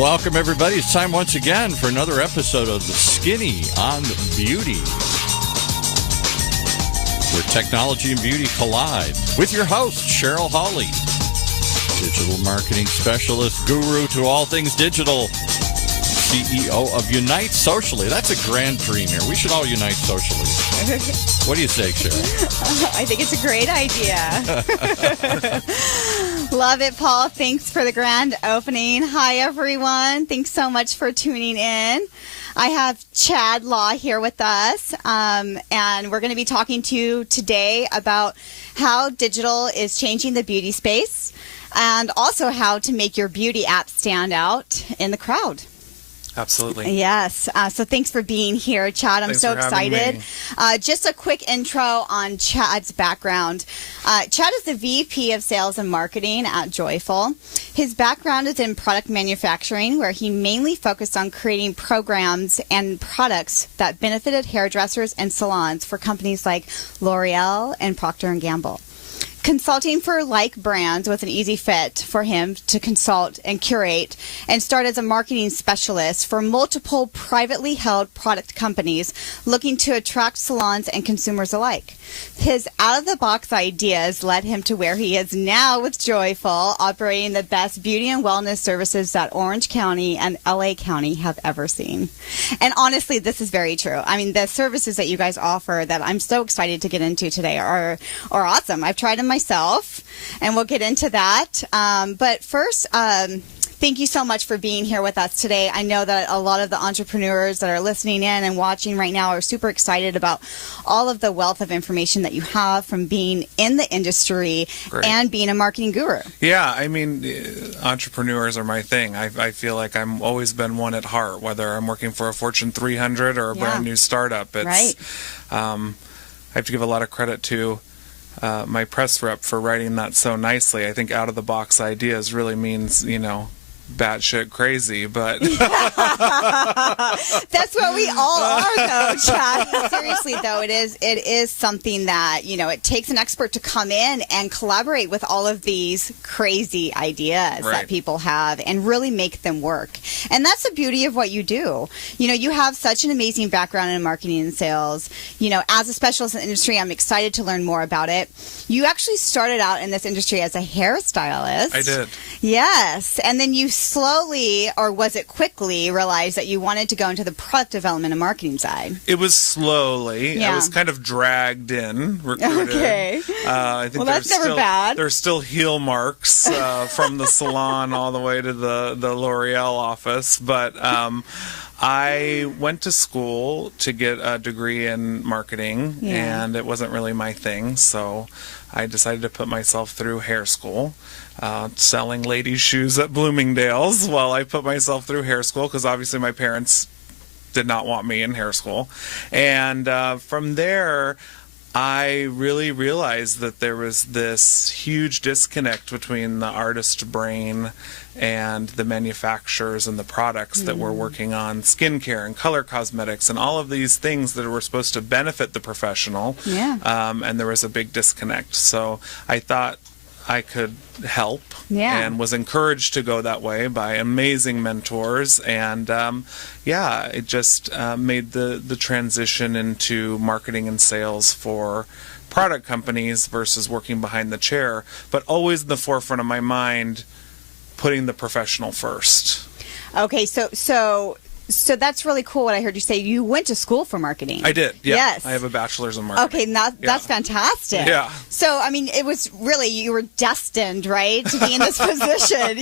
Welcome, everybody. It's time once again for another episode of The Skinny on Beauty, where technology and beauty collide. With your host, Cheryl Hawley, digital marketing specialist, guru to all things digital, CEO of Unite Socially. That's a grand dream here. We should all unite socially. What do you say, Cheryl? I think it's a great idea. Love it, Paul. Thanks for the grand opening. Hi, everyone. Thanks so much for tuning in. I have Chad Law here with us, and we're going to be talking to you today about how digital is changing the beauty space and also how to make your beauty app stand out in the crowd. Absolutely. Yes. So thanks for being here, Chad. I'm so excited. Just a quick intro on Chad's background. Chad is the VP of Sales and Marketing at Joyful. His background is in product manufacturing, where he mainly focused on creating programs and products that benefited hairdressers and salons for companies like L'Oreal and Procter & Gamble. Consulting for like brands was an easy fit for him to consult and curate and start as a marketing specialist for multiple privately held product companies looking to attract salons and consumers alike. His out-of-the-box ideas led him to where he is now with Joyful, operating the best beauty and wellness services that Orange County and LA County have ever seen. And honestly, this is very true. I mean, the services that you guys offer that I'm so excited to get into today are awesome. I've tried them myself, and we'll get into that. But first, thank you so much for being here with us today. I know that a lot of the entrepreneurs that are listening in and watching right now are super excited about all of the wealth of information that you have from being in the industry and being a marketing guru. Yeah, I mean, entrepreneurs are my thing. I feel like I'm always been one at heart, whether I'm working for a Fortune 300 or a brand new startup. It's, I have to give a lot of credit to my press rep for writing that so nicely. I think out-of-the-box ideas really means, batshit crazy, but that's what we all are, though, Chad. Seriously, though, it is something that it takes an expert to come in and collaborate with all of these crazy ideas that people have and really make them work. And that's the beauty of what you do. You have such an amazing background in marketing and sales. As a specialist in the industry, I'm excited to learn more about it. You actually started out in this industry as a hairstylist. I did. Yes, and then you slowly, or was it quickly, realized that you wanted to go into the product development and marketing side? It was slowly. Yeah. I was kind of dragged in, recruited. Okay. I think that's never bad. There's still heel marks from the salon all the way to the L'Oreal office, but I went to school to get a degree in marketing, and it wasn't really my thing, so I decided to put myself through hair school. Selling ladies' shoes at Bloomingdale's while I put myself through hair school, because obviously my parents did not want me in hair school. And from there, I really realized that there was this huge disconnect between the artist brain and the manufacturers and the products that were working on skincare and color cosmetics and all of these things that were supposed to benefit the professional. And there was a big disconnect. So I thought I could help and was encouraged to go that way by amazing mentors, and it just made the transition into marketing and sales for product companies versus working behind the chair, but always in the forefront of my mind, putting the professional first. Okay, so that's really cool what I heard you say. You went to school for marketing. I did, yeah. Yes. I have a bachelor's in marketing. Okay, that's fantastic. Yeah. So, I mean, it was really, you were destined, right, to be in this position,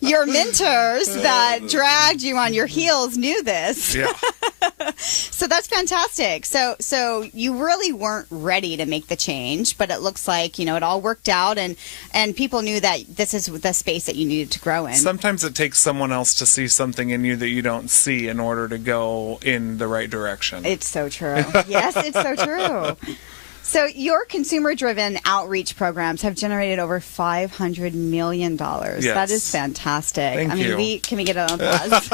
Your mentors that dragged you on your heels knew this. Yeah. So that's fantastic. So you really weren't ready to make the change, but it looks like, it all worked out and people knew that this is the space that you needed to grow in. Sometimes it takes someone else to see something in you that you don't see in order to go in the right direction. It's so true. Yes, it's so true. So your consumer-driven outreach programs have generated over $500 million. Yes. That is fantastic. Thank you. Can we get an applause?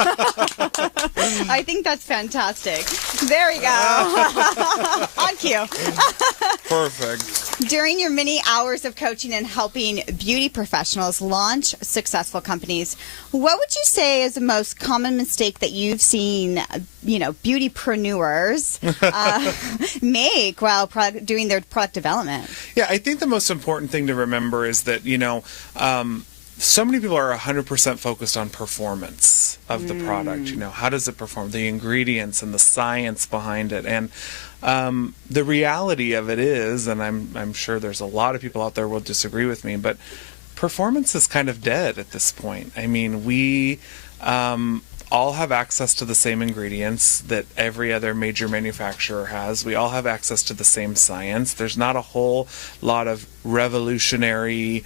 I think that's fantastic. There we go. On cue. Perfect. During your many hours of coaching and helping beauty professionals launch successful companies, what would you say is the most common mistake that you've seen, beautypreneurs make while doing their product development? Yeah, I think the most important thing to remember is that, so many people are 100% focused on performance of the product. How does it perform? The ingredients and the science behind it. And the reality of it is, and I'm sure there's a lot of people out there will disagree with me, but performance is kind of dead at this point. I mean, we all have access to the same ingredients that every other major manufacturer has. We all have access to the same science. There's not a whole lot of revolutionary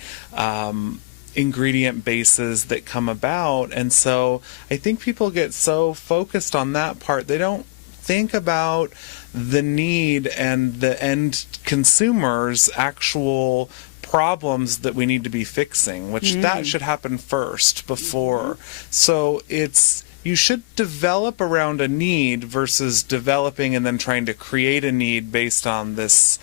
ingredient bases that come about. And so I think people get so focused on that part, they don't think about the need and the end consumer's actual problems that we need to be fixing, which that should happen first before. So you should develop around a need versus developing and then trying to create a need based on this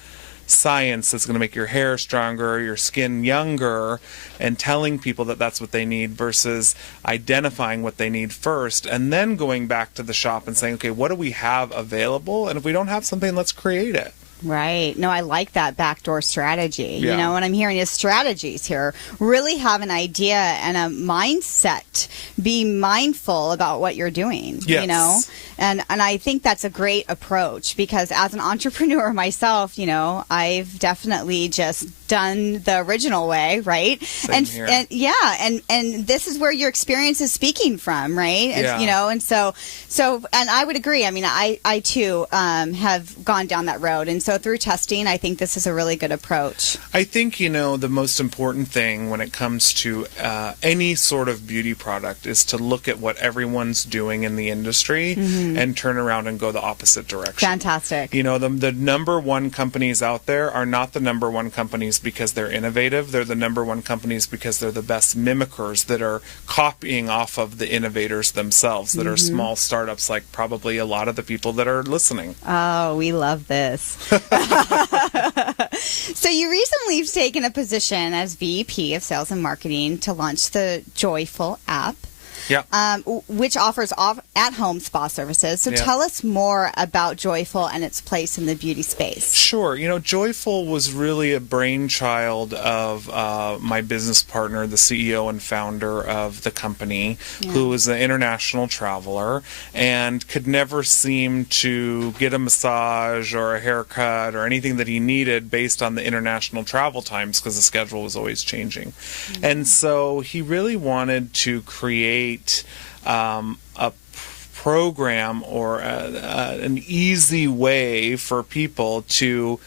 science that's going to make your hair stronger, your skin younger, and telling people that that's what they need versus identifying what they need first and then going back to the shop and saying, okay, what do we have available? And if we don't have something, let's create it. Right. No, I like that backdoor strategy. Yeah. What I'm hearing is strategies here. Really have an idea and a mindset. Be mindful about what you're doing. Yes. And I think that's a great approach because as an entrepreneur myself, I've definitely just done the original way, right? Same here. And this is where your experience is speaking from, right? Yeah. And so I would agree. I mean, I too have gone down that road, and so through testing, I think this is a really good approach. I think, the most important thing when it comes to any sort of beauty product is to look at what everyone's doing in the industry and turn around and go the opposite direction. Fantastic. The number one companies out there are not the number one companies because they're innovative. They're the number one companies because they're the best mimickers that are copying off of the innovators themselves, that are small startups like probably a lot of the people that are listening. Oh, we love this. So you recently have taken a position as VP of Sales and Marketing to launch the Joyful app. Yeah. Which offers at-home spa services. So tell us more about Joyful and its place in the beauty space. Sure. Joyful was really a brainchild of my business partner, the CEO and founder of the company, who was an international traveler and could never seem to get a massage or a haircut or anything that he needed based on the international travel times because the schedule was always changing. And so he really wanted to create a program or an easy way for people to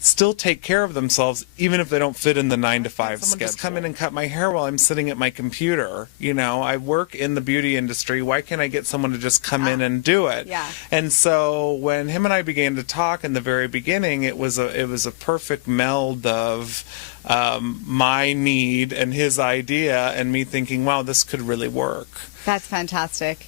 still take care of themselves even if they don't fit in the 9-to-5 schedule. Just come in and cut my hair while I'm sitting at my computer. I work in the beauty industry. Why can't I get someone to just come in and do it? Yeah. And so when him and I began to talk in the very beginning, it was a perfect meld of my need and his idea and me thinking, wow, this could really work. That's fantastic.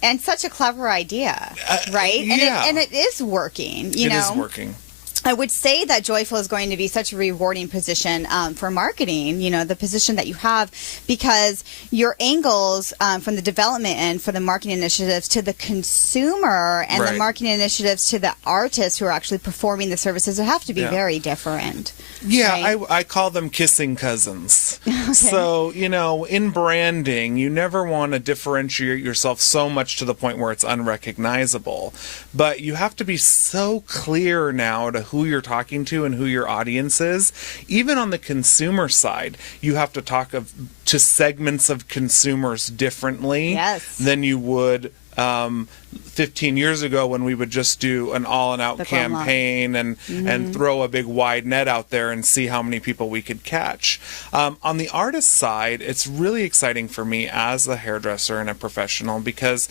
And such a clever idea, right? Yeah. And it is working, It is working. I would say that Joyful is going to be such a rewarding position for marketing, the position that you have, because your angles from the development end for the marketing initiatives to the consumer and the marketing initiatives to the artists who are actually performing the services have to be very different. Yeah, right? I call them kissing cousins. Okay. So, in branding, you never want to differentiate yourself so much to the point where it's unrecognizable. But you have to be so clear now to who you're talking to and who your audience is. Even on the consumer side, you have to talk to segments of consumers differently than you would 15 years ago when we would just do an all-and-out campaign and throw a big wide net out there and see how many people we could catch. On the artist side, it's really exciting for me as a hairdresser and a professional because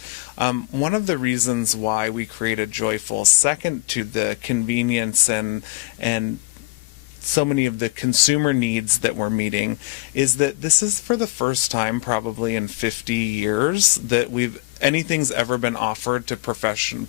one of the reasons why we created Joyful, second to the convenience and so many of the consumer needs that we're meeting, is that this is for the first time probably in 50 years that anything's ever been offered to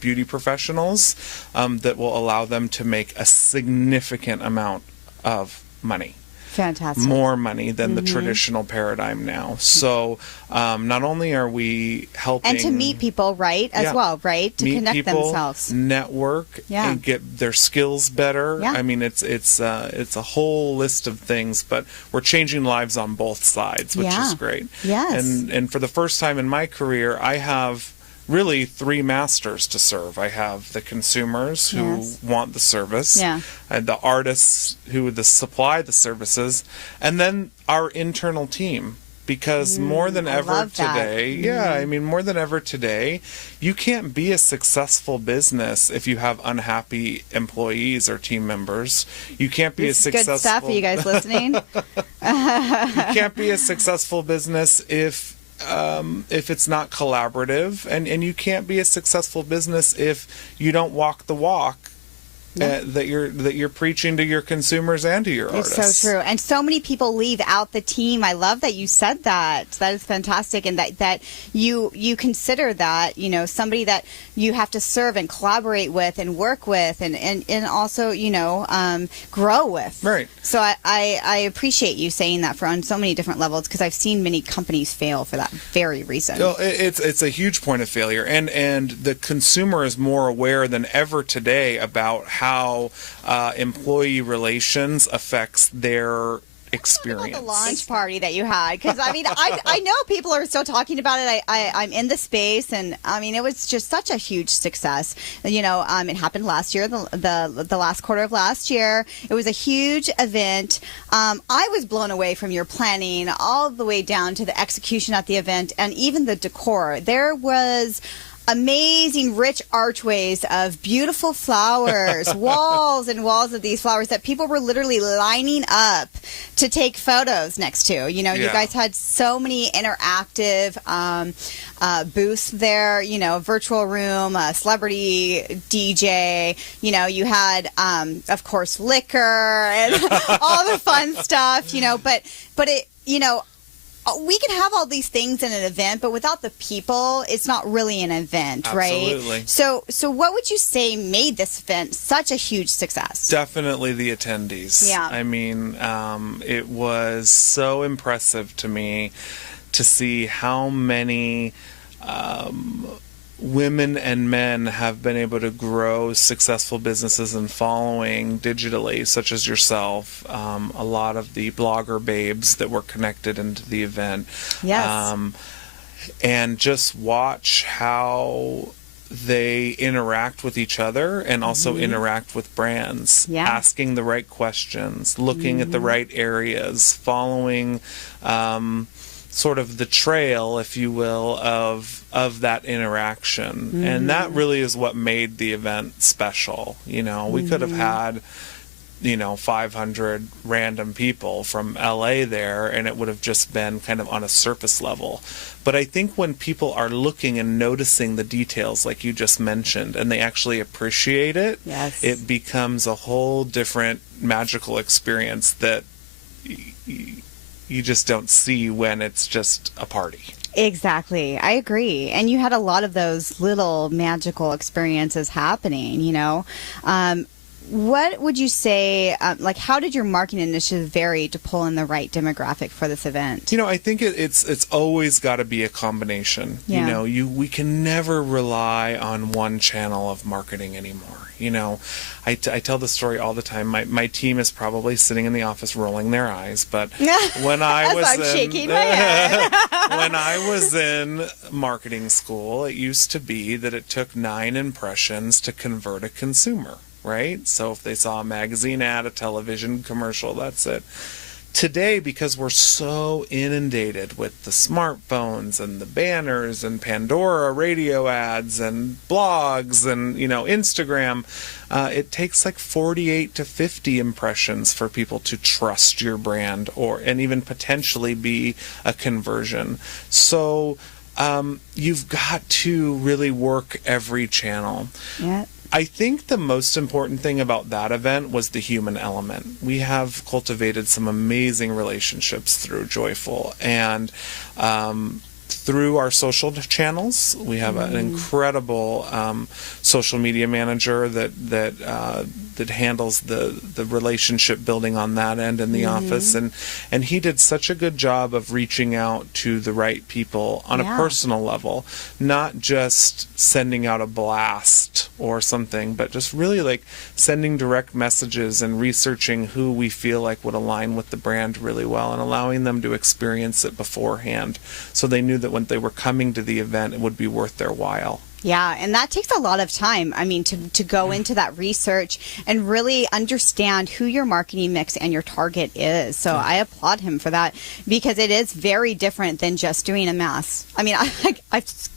beauty professionals that will allow them to make a significant amount of money. Fantastic. More money than the traditional paradigm now. So not only are we helping... And to meet people, right, as well, right? To connect people, themselves. Network, and get their skills better. Yeah. I mean, it's a whole list of things, but we're changing lives on both sides, which is great. Yes. And for the first time in my career, I have really three masters to serve. I have the consumers who want the service, and the artists who supply the services, and then our internal team. Because more than ever today, I mean, more than ever today, you can't be a successful business if you have unhappy employees or team members. You can't be a successful... Good stuff. Are you guys listening? You can't be a successful business if it's not collaborative, and you can't be a successful business if you don't walk the walk that you're preaching to your consumers and to your artists. It's so true. And so many people leave out the team. I love that you said that. That is fantastic. And that you consider that, somebody that you have to serve and collaborate with and work with and also, grow with. Right. So I appreciate you saying that on so many different levels, because I've seen many companies fail for that very reason. Well, it's a huge point of failure. And the consumer is more aware than ever today about how employee relations affects their experience. About the launch party that you had, because I know people are still talking about it. I'm in the space, and it was just such a huge success. It happened last year, the last quarter of last year. It was a huge event. I was blown away from your planning all the way down to the execution at the event, and even the decor. There was amazing, rich archways of beautiful flowers, walls and walls of these flowers that people were literally lining up to take photos next to. You guys had so many interactive booths there, virtual room, celebrity DJ, you had, of course, liquor and all the fun stuff, but it, we can have all these things in an event, but without the people, it's not really an event, right? Absolutely. So what would you say made this event such a huge success? Definitely the attendees. Yeah. It was so impressive to me to see how many women and men have been able to grow successful businesses and following digitally, such as yourself, a lot of the blogger babes that were connected into the event. Yes. And just watch how they interact with each other and also interact with brands, asking the right questions, looking at the right areas, following sort of the trail, if you will, of that interaction. And that really is what made the event special. We could have had 500 random people from LA there, and it would have just been kind of on a surface level. But I think when people are looking and noticing the details like you just mentioned, and they actually appreciate it, it becomes a whole different magical experience that you just don't see when it's just a party. Exactly. I agree. And you had a lot of those little magical experiences happening, What would you say, how did your marketing initiative vary to pull in the right demographic for this event? I think it's always got to be a combination. Yeah. We can never rely on one channel of marketing anymore. I tell the story all the time. My team is probably sitting in the office rolling their eyes, but when I was shaking my head. when I was in marketing school, it used to be that it took 9 impressions to convert a consumer. Right? So if they saw a magazine ad, a television commercial, that's it. today, because we're so inundated with the smartphones and the banners and Pandora radio ads and blogs and, Instagram, it takes like 48 to 50 impressions for people to trust your brand and even potentially be a conversion. So you've got to really work every channel. Yeah. I think the most important thing about that event was the human element. We have cultivated some amazing relationships through Joyful, and through our social channels. We have an incredible social media manager that handles the relationship building on that end in the office, and he did such a good job of reaching out to the right people on a personal level, not just sending out a blast or something, but just really like sending direct messages and researching who we feel like would align with the brand really well, and allowing them to experience it beforehand, so they knew that when they were coming to the event, it would be worth their while. Yeah, and that takes a lot of time. I mean, to go into that research and really understand who your marketing mix and your target is. So I applaud him for that, because it is very different than just doing a mass. I mean,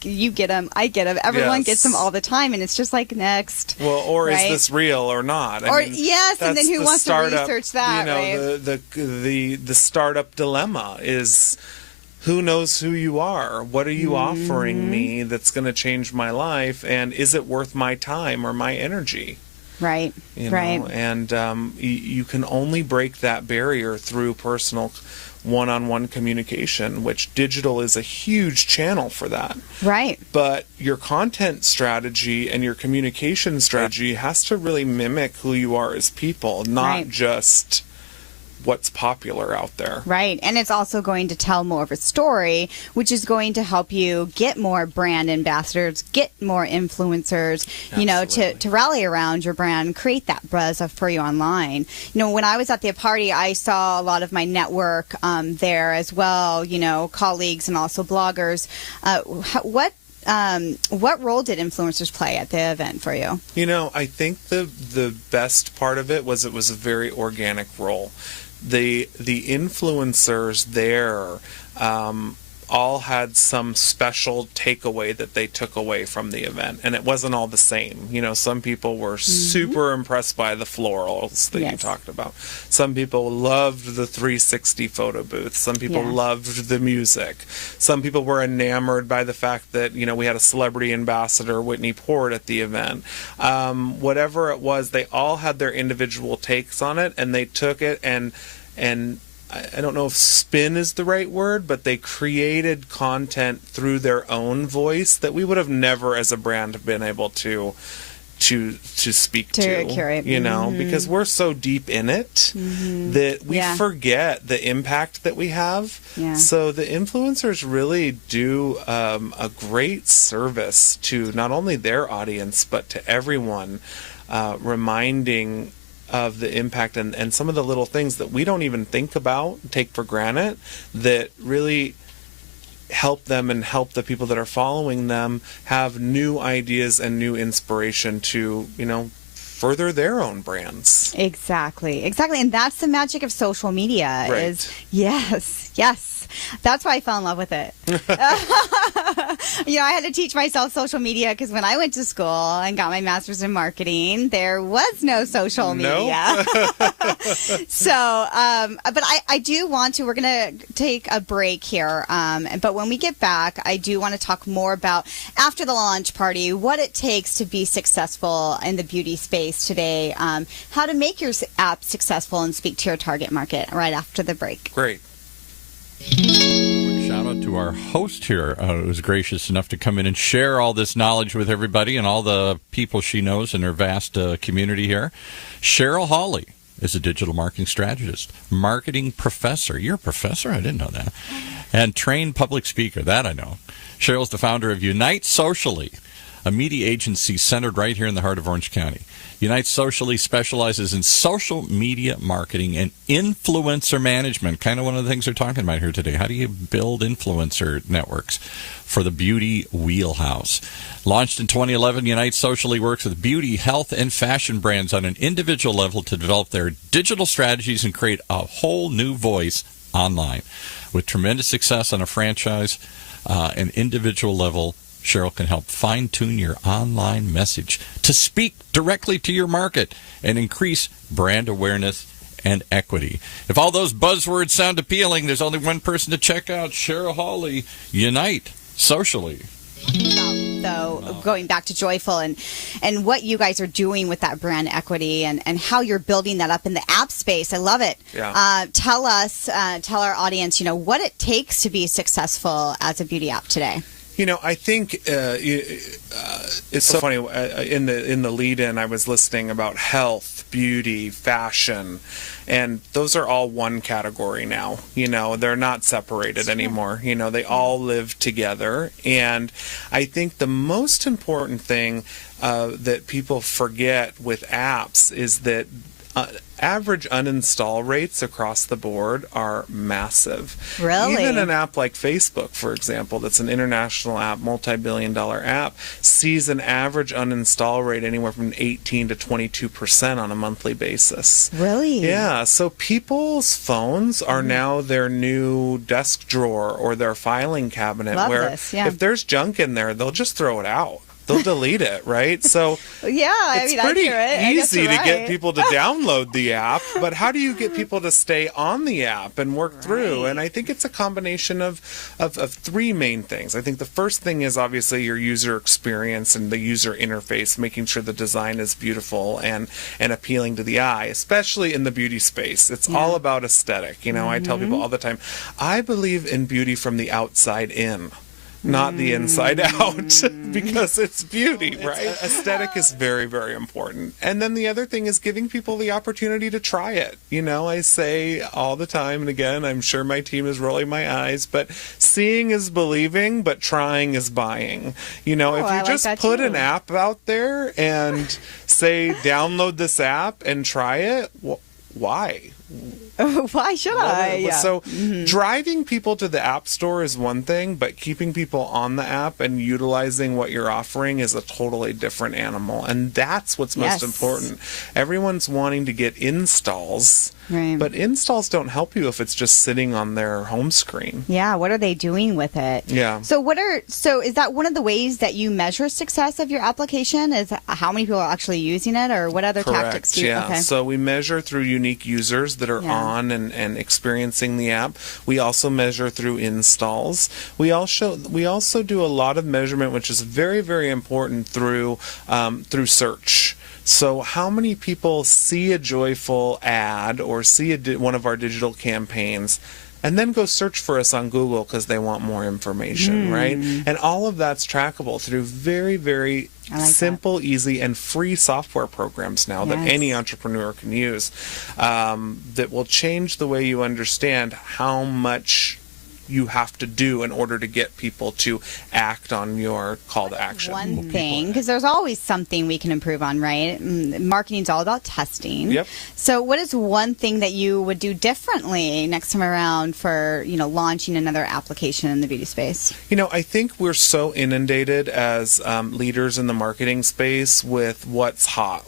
you get them, I get them, everyone gets them all the time, and it's just like, next. Well, or right? Is this real or not? I mean, yes, and then who wants to research that? Right? The startup dilemma is, who knows who you are? What are you offering me that's going to change my life? And is it worth my time or my energy? Right. Right. And you can only break that barrier through personal one-on-one communication, which digital is a huge channel for that. Right. But your content strategy and your communication strategy has to really mimic who you are as people, not just what's popular out there. Right. And it's also going to tell more of a story, which is going to help you get more brand ambassadors, get more influencers, to rally around your brand, create that buzz for you online. When I was at the party, I saw a lot of my network there as well, colleagues and also bloggers. What role did influencers play at the event for you? I think the best part of it was a very organic role. The influencers there all had some special takeaway that they took away from the event, and it wasn't all the same. Some people were super impressed by the florals that you talked about. Some people loved the 360 photo booth. Some people loved the music. Some people were enamored by the fact that we had a celebrity ambassador, Whitney Port, at the event. Whatever it was, they all had their individual takes on it, and they took it and I don't know if spin is the right word, but they created content through their own voice that we would have never as a brand been able to speak to curate. Because we're so deep in it that we forget the impact that we have. So the influencers really do a great service to not only their audience, but to everyone, reminding of the impact and some of the little things that we don't even think about, take for granted, that really help them and help the people that are following them have new ideas and new inspiration to, further their own brands. Exactly. And that's the magic of social media. Right. Is yes. That's why I fell in love with it. I had to teach myself social media, because when I went to school and got my master's in marketing, there was no social media. So, but I do want to, we're going to take a break here. But when we get back, I do want to talk more about, after the launch party, what it takes to be successful in the beauty space today, how to make your app successful and speak to your target market, right after the break. Great. Quick shout out to our host here, who was gracious enough to come in and share all this knowledge with everybody and all the people she knows in her vast community here. Cheryl Hawley is a digital marketing strategist, marketing professor. You're a professor? I didn't know that. And trained public speaker. That I know. Cheryl's the founder of Unite Socially, a media agency centered right here in the heart of Orange County. Unite Socially specializes in social media marketing and influencer management. Kind of one of the things we're talking about here today. How do you build influencer networks for the beauty wheelhouse? Launched in 2011, Unite Socially works with beauty, health, and fashion brands on an individual level to develop their digital strategies and create a whole new voice online. With tremendous success on a franchise and individual level, Cheryl can help fine-tune your online message to speak directly to your market and increase brand awareness and equity. If all those buzzwords sound appealing, there's only one person to check out, Cheryl Hawley, Unite Socially. Though, going back to Joyful and what you guys are doing with that brand equity and how you're building that up in the app space. I love it. Yeah. Tell our audience, what it takes to be successful as a beauty app today. I think it's so funny. In the lead-in, I was listening about health, beauty, fashion, and those are all one category now. They're not separated anymore. They all live together. And I think the most important thing that people forget with apps is that average uninstall rates across the board are massive. Really? Even an app like Facebook, for example, that's an international app, multi-billion-dollar app, sees an average uninstall rate anywhere from 18 to 22% on a monthly basis. Really? Yeah. So people's phones are now their new desk drawer or their filing cabinet. Love where this, yeah. if there's junk in there, they'll just throw it out. They'll delete it, right? So yeah, it's pretty easy to get people to download the app, but how do you get people to stay on the app and work through? And I think it's a combination of three main things. I think the first thing is obviously your user experience and the user interface, making sure the design is beautiful and appealing to the eye, especially in the beauty space. It's all about aesthetic. I tell people all the time, I believe in beauty from the outside in, not the inside out, because it's beauty, right? Aesthetic is very, very important. And then the other thing is giving people the opportunity to try it. I say all the time, and again, I'm sure my team is rolling my eyes, but seeing is believing, but trying is buying. If you just put an app out there and say, download this app and try it, why? Why should I? Yeah. So driving people to the app store is one thing, but keeping people on the app and utilizing what you're offering is a totally different animal. And that's what's most important. Everyone's wanting to get installs, but installs don't help you if it's just sitting on their home screen. Yeah, what are they doing with it? Yeah. So is that one of the ways that you measure success of your application? Is how many people are actually using it, or what other tactics do you? Yeah. Okay. So we measure through unique users that are on and experiencing the app. We also measure through installs. We also do a lot of measurement, which is very, very important, through search. So how many people see a Joyful ad or see one of our digital campaigns and then go search for us on Google because they want more information, right? And all of that's trackable through very, very simple, easy, and free software programs now that any entrepreneur can use that will change the way you understand how much you have to do in order to get people to act on your call to action. One thing, because there's always something we can improve on, right? Marketing's all about testing. Yep. So what is one thing that you would do differently next time around for, launching another application in the beauty space? I think we're so inundated as leaders in the marketing space with what's hot,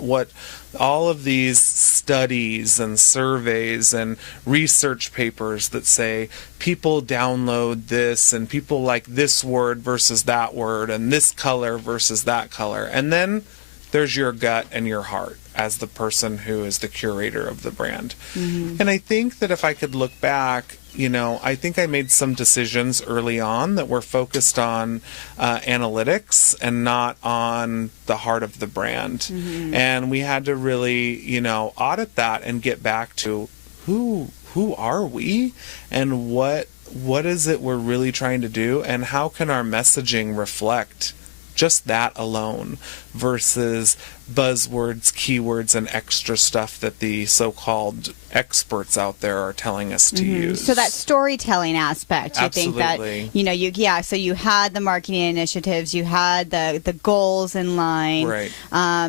all of these studies and surveys and research papers that say people download this and people like this word versus that word and this color versus that color. And then there's your gut and your heart as the person who is the curator of the brand. And I think that if I could look back, I think I made some decisions early on that were focused on analytics and not on the heart of the brand. And we had to really, audit that and get back to who are we and what is it we're really trying to do and how can our messaging reflect just that alone versus buzzwords, keywords, and extra stuff that the so-called experts out there are telling us to use. So that storytelling aspect, you Absolutely. think that, so you had the marketing initiatives, you had the goals in line. Right.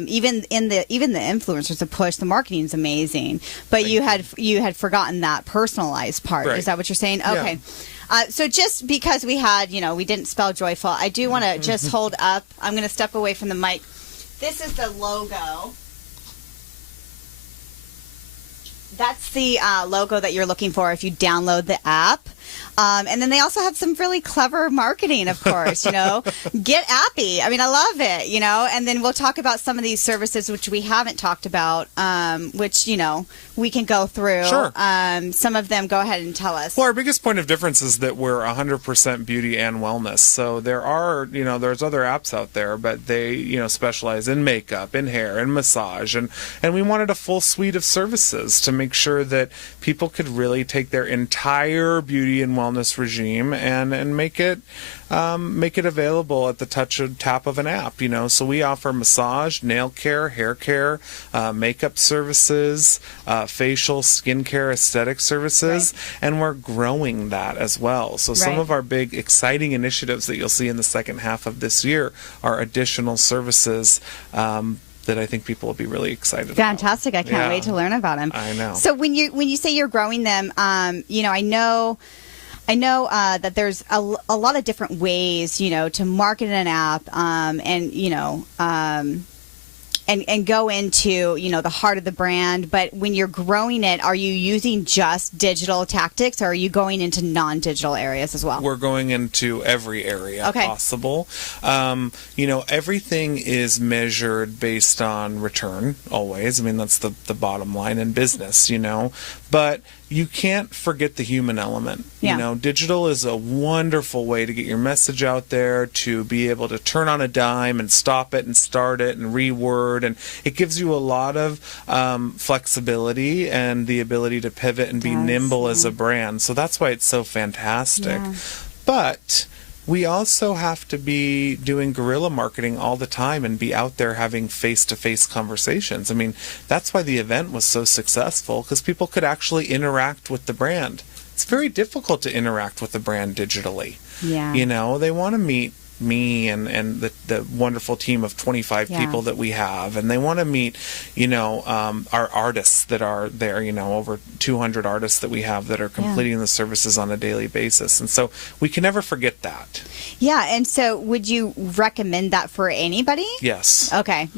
Even the influencers to push, the marketing is amazing. But you had forgotten that personalized part. Right. Is that what you're saying? Okay. So just because we didn't spell joyful, I do want to just hold up. I'm going to step away from the mic. This is the logo. That's the logo that you're looking for if you download the app. And then they also have some really clever marketing, of course, Get appy. I mean, I love it, And then we'll talk about some of these services which we haven't talked about, which, we can go through. Sure. Some of them, go ahead and tell us. Well, our biggest point of difference is that we're 100% beauty and wellness. So there are, there's other apps out there, but they, specialize in makeup, in hair, and massage. And we wanted a full suite of services to make sure that people could really take their entire beauty and wellness regime and make it available at the tap of an app. So we offer massage, nail care, hair care, makeup services, facial, skincare, aesthetic services, and we're growing that as well. So some of our big exciting initiatives that you'll see in the second half of this year are additional services that I think people will be really excited about. Fantastic. I can't wait to learn about them. I know. So when you say you're growing them, I know that there's a lot of different ways, to market an app, and go into, the heart of the brand. But when you're growing it, are you using just digital tactics, or are you going into non-digital areas as well? We're going into every area possible. Everything is measured based on return always. I mean, that's the bottom line in business, But you can't forget the human element. Digital is a wonderful way to get your message out there, to be able to turn on a dime and stop it and start it and reword. And it gives you a lot of flexibility and the ability to pivot and be nimble as a brand. So that's why it's so fantastic. Yeah. But we also have to be doing guerrilla marketing all the time and be out there having face-to-face conversations. I mean, that's why the event was so successful, because people could actually interact with the brand. It's very difficult to interact with the brand digitally. Yeah. They want to meet me and the wonderful team of 25 people that we have, and they want to meet our artists that are there, over 200 artists that we have that are completing the services on a daily basis, and so we can never forget that. And so would you recommend that for anybody? Yes. Okay.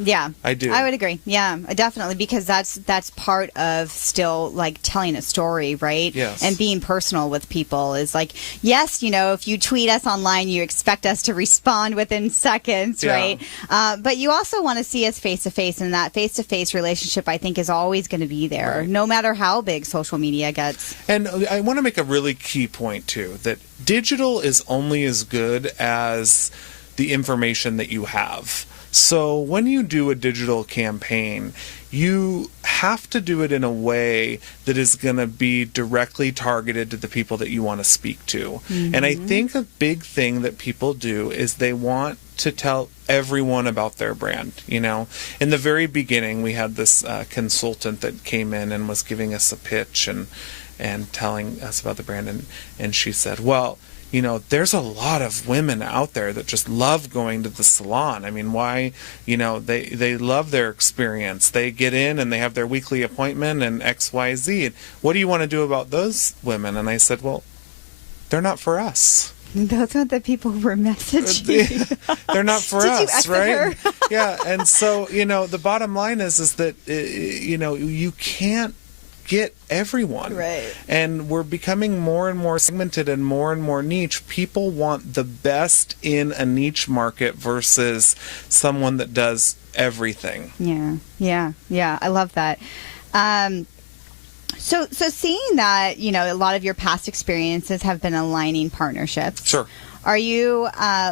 I do. I would agree. Definitely, because that's part of still like telling a story, right? Yes. And being personal with people is like, yes, if you tweet us online, you expect us to respond within seconds, right? But you also want to see us face to face, and that face to face relationship, I think, is always going to be there, no matter how big social media gets. And I want to make a really key point too, that digital is only as good as the information that you have. So when you do a digital campaign, you have to do it in a way that is going to be directly targeted to the people that you want to speak to. And I think a big thing that people do is they want to tell everyone about their brand. In the very beginning, we had this consultant that came in and was giving us a pitch and telling us about the brand, and she said, well, there's a lot of women out there that just love going to the salon. I mean, why, they love their experience. They get in and they have their weekly appointment and XYZ. What do you want to do about those women? And I said, well, they're not for us. Those are the people we're messaging. They're not for us, right? Yeah. And so, the bottom line is that, you can't get everyone. Right. And we're becoming more and more segmented and more niche. People want the best in a niche market versus someone that does everything. Yeah. I love that. So seeing that, a lot of your past experiences have been aligning partnerships. Sure. Are you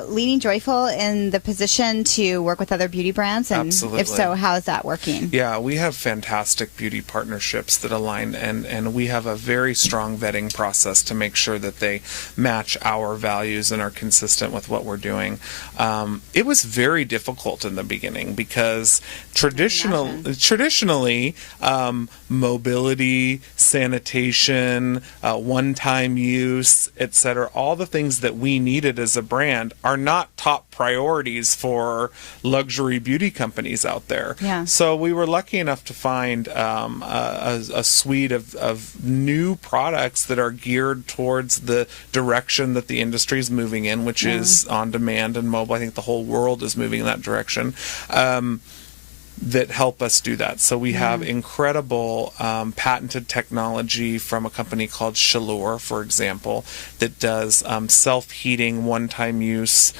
leading Joyful in the position to work with other beauty brands? And Absolutely. If so, how is that working? Yeah, we have fantastic beauty partnerships that align, and we have a very strong vetting process to make sure that they match our values and are consistent with what we're doing. It was very difficult in the beginning because traditionally, mobility, sanitation, one-time use, etc., all the things that we needed as a brand are not top priorities for luxury beauty companies out there. Yeah. So we were lucky enough to find a suite of new products that are geared towards the direction that the industry is moving in, which is on demand and mobile. I think the whole world is moving in that direction. That help us do that. So we have incredible patented technology from a company called Chaleur, for example, that does self-heating, one-time use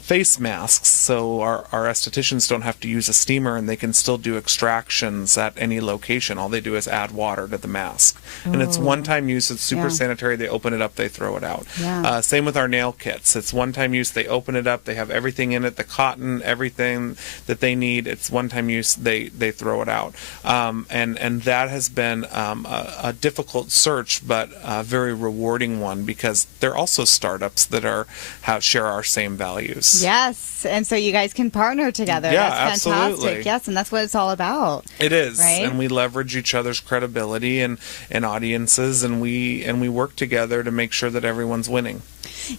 face masks. So our estheticians don't have to use a steamer, and they can still do extractions at any location. All they do is add water to the mask. And it's one-time use. It's super sanitary. They open it up, they throw it out. Yeah. Same with our nail kits. It's one-time use. They open it up. They have everything in it, the cotton, everything that they need. It's one-time use. They throw it out. And that has been a difficult search, but a very rewarding one, because they're also startups that share our same values. Yes, and so you guys can partner together. Yeah, that's fantastic. absolutely. Yes, and that's what it's all about. It is, right? And we leverage each other's credibility and audiences, and we work together to make sure that everyone's winning.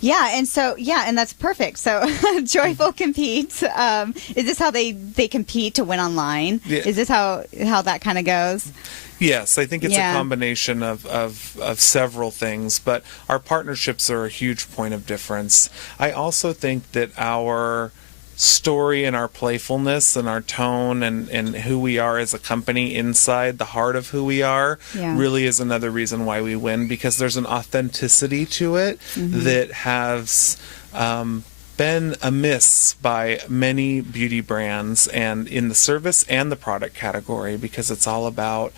Yeah, and that's perfect. So Joyful competes. Is this how they compete to win online? Yeah. Is this how that kind of goes? Yes, I think it's a combination of several things, but our partnerships are a huge point of difference. I also think that our story and our playfulness and our tone and who we are as a company inside the heart of who we are really is another reason why we win, because there's an authenticity to it that has been amiss by many beauty brands, and in the service and the product category, because it's all about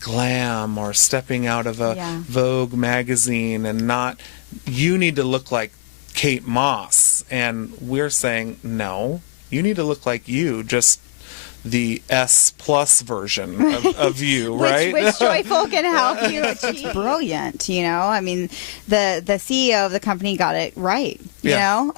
glam or stepping out of a Vogue magazine, and not, you need to look like Kate Moss. And we're saying, no, you need to look like you, just the S+ version of you, right? Which Joyful can help you achieve. It's brilliant, you know. I mean, the CEO of the company got it right. You know,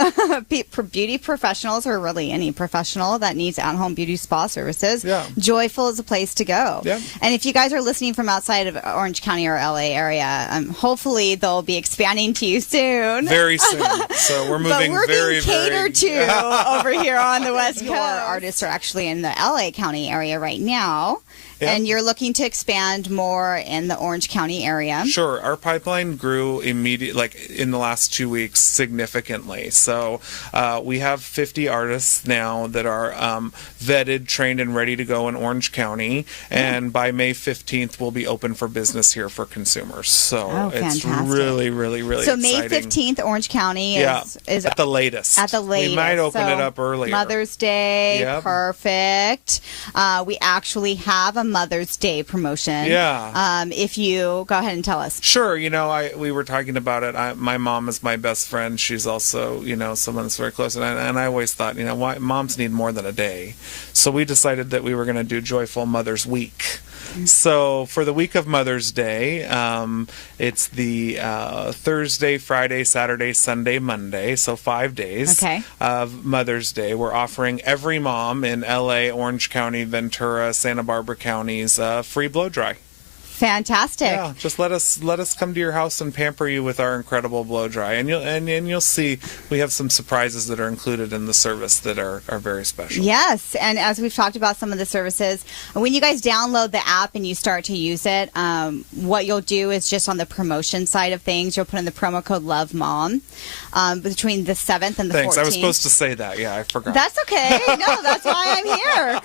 beauty professionals, or really any professional that needs at-home beauty spa services, Joyful is a place to go. Yeah. And if you guys are listening from outside of Orange County or LA area, hopefully they'll be expanding to you soon. Very soon. So we're moving but we're very, being catered to over here on the West Coast. Your Yeah. artists are actually in the LA County area right now. And you're looking to expand more in the Orange County area. Sure. Our pipeline grew in the last 2 weeks, significantly. So we have 50 artists now that are vetted, trained, and ready to go in Orange County. And by May 15th, we'll be open for business here for consumers. So it's really, really, really exciting. So May 15th, Orange County is at the latest. At the latest. We might open it up earlier. Mother's Day, perfect. We actually have a Mother's Day promotion. Yeah. If you go ahead and tell us. Sure. You know, we were talking about it. My mom is my best friend. She's also, you know, someone that's very close. And I always thought, you know, why moms need more than a day. So we decided that we were going to do Joyful Mother's Week. So for the week of Mother's Day, it's the Thursday, Friday, Saturday, Sunday, Monday, so 5 days of Mother's Day. We're offering every mom in LA, Orange County, Ventura, Santa Barbara counties free blow dry. Fantastic. Yeah, just let us come to your house and pamper you with our incredible blow dry, and you'll see we have some surprises that are included in the service that are very special. Yes, and as we've talked about some of the services, when you guys download the app and you start to use it, what you'll do is just on the promotion side of things, you'll put in the promo code LOVEMOM between the 7th and the 14th. Thanks. I was supposed to say that. Yeah, I forgot. That's okay. No, that's why I'm here.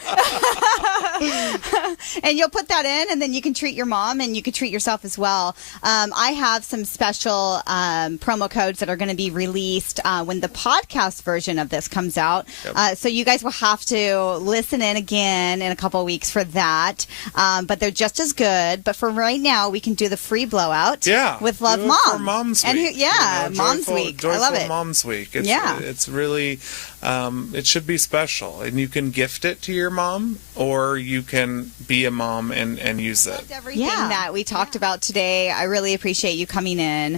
And you'll put that in, and then you can treat your mom, and you can treat yourself as well. I have some special promo codes that are going to be released when the podcast version of this comes out. Yep. So you guys will have to listen in again in a couple of weeks for that. But they're just as good. But for right now, we can do the free blowout. With Love Mom. For Mom's Week. And Mom's Week. I love it. Mom's Week. It's really, it should be special. And you can gift it to your mom, or you can be a mom and use it. Everything that we talked about today. I really appreciate you coming in.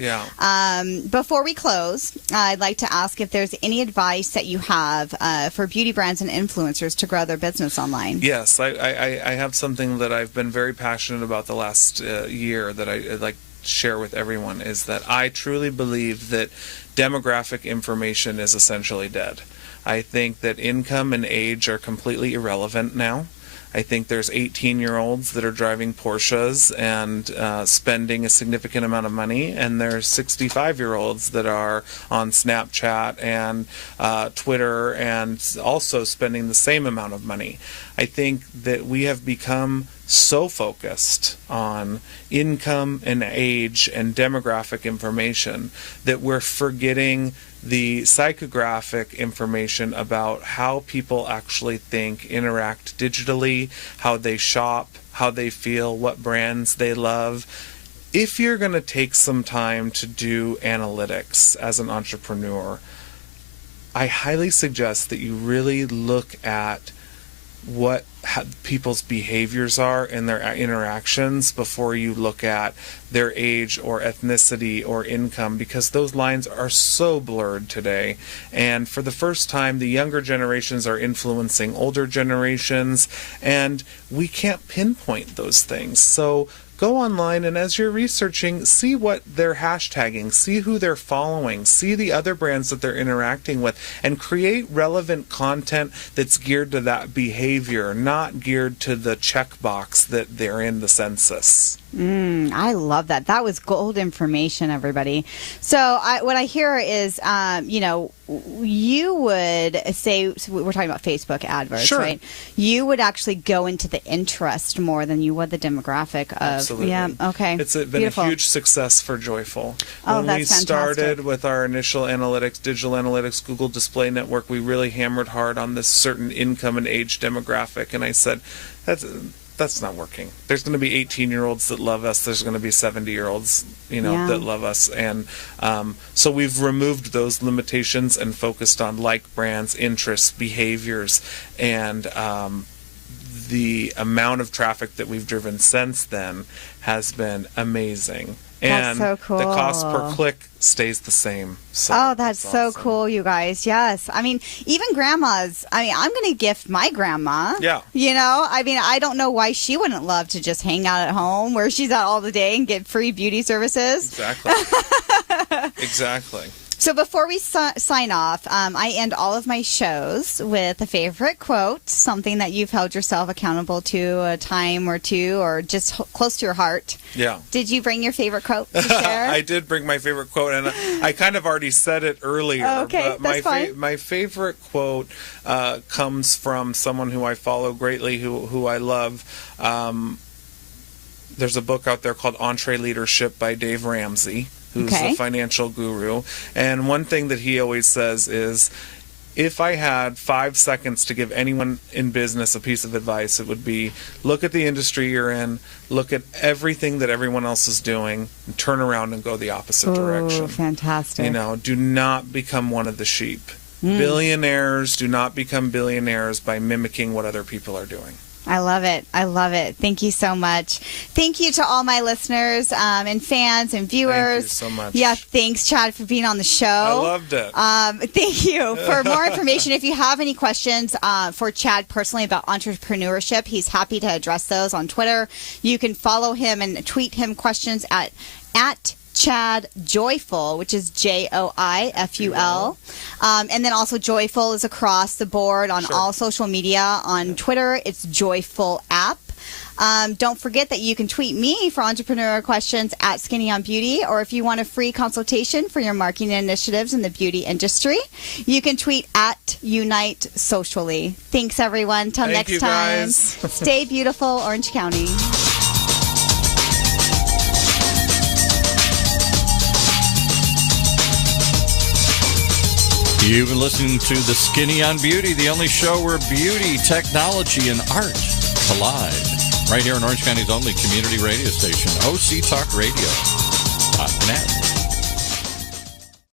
Before we close, I'd like to ask if there's any advice that you have for beauty brands and influencers to grow their business online. Yes, I have something that I've been very passionate about the last year that I'd like to share with everyone, is that I truly believe that demographic information is essentially dead. I think that income and age are completely irrelevant now. I think there's 18-year-olds that are driving Porsches and spending a significant amount of money, and there's 65-year-olds that are on Snapchat and Twitter and also spending the same amount of money. I think that we have become so focused on income and age and demographic information that we're forgetting the psychographic information about how people actually think, interact digitally, how they shop, how they feel, what brands they love. If you're going to take some time to do analytics as an entrepreneur, I highly suggest that you really look at what people's behaviors are and their interactions before you look at their age or ethnicity or income, because those lines are so blurred today. And for the first time, the younger generations are influencing older generations, and we can't pinpoint those things. So go online, and as you're researching, see what they're hashtagging, see who they're following, see the other brands that they're interacting with, and create relevant content that's geared to that behavior, not geared to the checkbox that they're in the census. I love that. That was gold information, everybody. So what I hear is, you would say, so we're talking about Facebook adverts, right? You would actually go into the interest more than you would the demographic of. Absolutely. Yeah, okay. It's been a huge success for Joyful. When we started with our initial analytics, digital analytics, Google Display Network, we really hammered hard on this certain income and age demographic, and I said, that's not working. There's going to be 18-year-olds that love us. There's going to be 70-year-olds, that love us. And so we've removed those limitations and focused on like brands, interests, behaviors, and the amount of traffic that we've driven since then has been amazing. That's so cool. The cost per click stays the same. So that's so awesome. Cool, you guys. Yes. I mean, even grandmas. I mean, I'm going to gift my grandma. Yeah. I don't know why she wouldn't love to just hang out at home where she's at all the day and get free beauty services. Exactly. Exactly. So before we sign off, I end all of my shows with a favorite quote, something that you've held yourself accountable to a time or two, or just close to your heart. Yeah. Did you bring your favorite quote to share? I did bring my favorite quote, and I kind of already said it earlier. Okay, but that's fine. My favorite quote comes from someone who I follow greatly, who I love. There's a book out there called EntreLeadership by Dave Ramsey, who's a financial guru. And one thing that he always says is, if I had 5 seconds to give anyone in business a piece of advice, it would be, look at the industry you're in, look at everything that everyone else is doing, and turn around and go the opposite direction. Fantastic. Do not become one of the sheep. Billionaires do not become billionaires by mimicking what other people are doing. I love it. I love it. Thank you so much. Thank you to all my listeners and fans and viewers. Thank you so much. Yeah, thanks, Chad, for being on the show. I loved it. Thank you. For more information, if you have any questions for Chad personally about entrepreneurship, he's happy to address those on Twitter. You can follow him and tweet him questions at Chad Joyful, which is Joiful. And then also Joyful is across the board on all social media. On Twitter, it's Joyful App. Don't forget that you can tweet me for entrepreneur questions at Skinny on Beauty, or if you want a free consultation for your marketing initiatives in the beauty industry, you can tweet at Unite Socially. Thanks, everyone. Till next time. Stay beautiful, Orange County. You've been listening to The Skinny on Beauty, the only show where beauty, technology, and art collide. Right here in Orange County's only community radio station, OCTalkRadio.net.